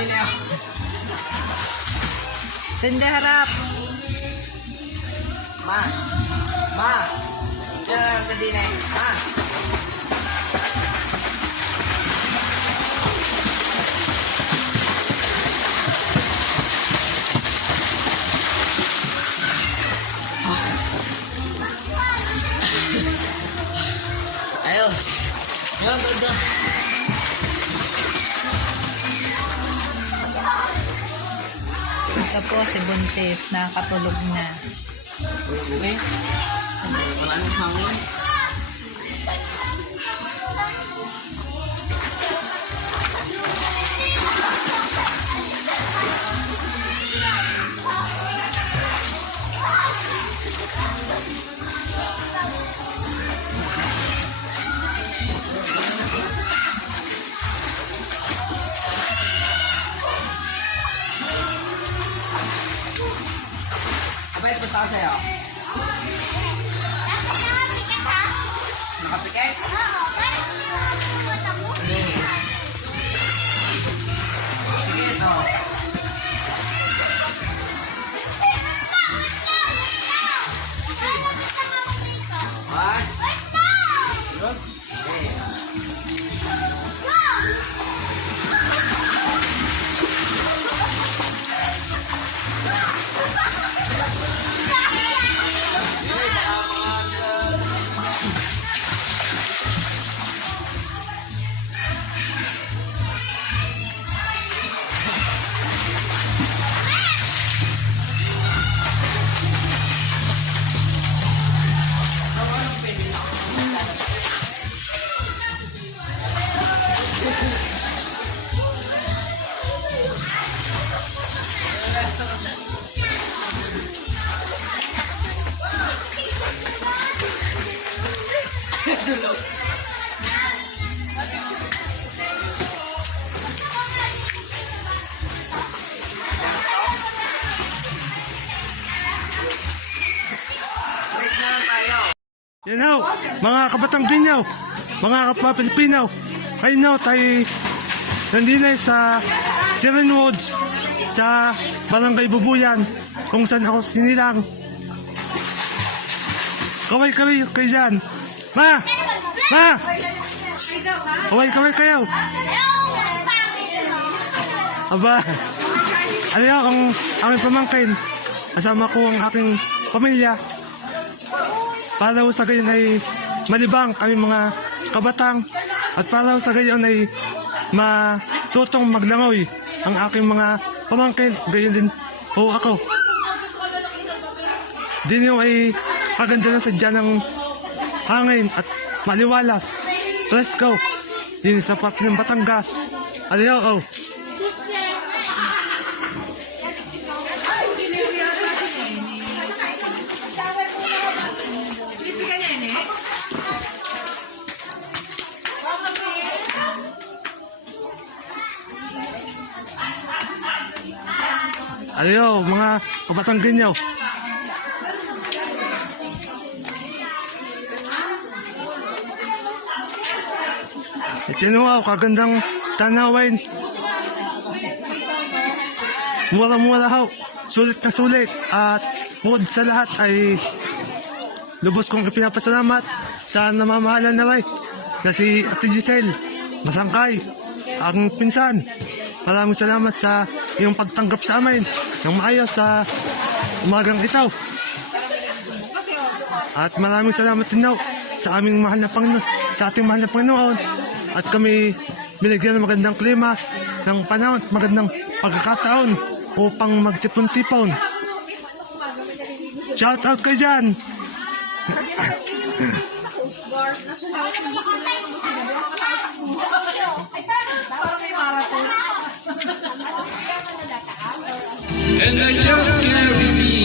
kadina. Sende harap. Ma. Ma. Diyan kadina. Ma. Ayos. Yan, todo. Ito po si Buntis, nakakatulog na. Okay. Wala nang hangin. Abay, punta ko sa'yo. Nakapikit? Sige. Sige, ito. What? Okay. Alis na lang tayo. Yan ho, mga kabatang Pinyaw, mga kapapilipinaw, ayun ho, tayo nandito sa Siren Woods, sa Barangay Bubuyan, kung saan ako sinilang. Kaway-kaway kayo dyan. Ma! Ma! Kaway-kaway kayo. Aba, ano yun, ang aming pamangkin, kasama ko ang aking pamilya. Para sa gayon ay malibang kami mga kabatang at para sa gayon ay matutong maglangoy ang aking mga pamangkin. Gayon din po ako. Din yung ay paganda na sadya ng hangin at maliwalas. Let's go. Din sa pati ng Batangas. Aliyo, oh. Aliyo, mga kabatang Pinyaw. Itinuaw, kagandang tanawin. Mura-mura ho. Sulit na sulit. At bukod sa lahat ay lubos kong ipinapasalamat sa namamahalan na rin na si Ate Giselle Masangkay, ang pinsan. Maraming salamat sa iyong pagtanggap sa amin ng maayos sa umagang ito. At maraming salamat din daw sa aming mahal na Panginoon, sa ating mahal na Panginoon. At kami binigyan ng magandang klima, ng panahon, magandang pagkakataon upang magtipon-tipon. Shout out kayo dyan! And I just can't reveal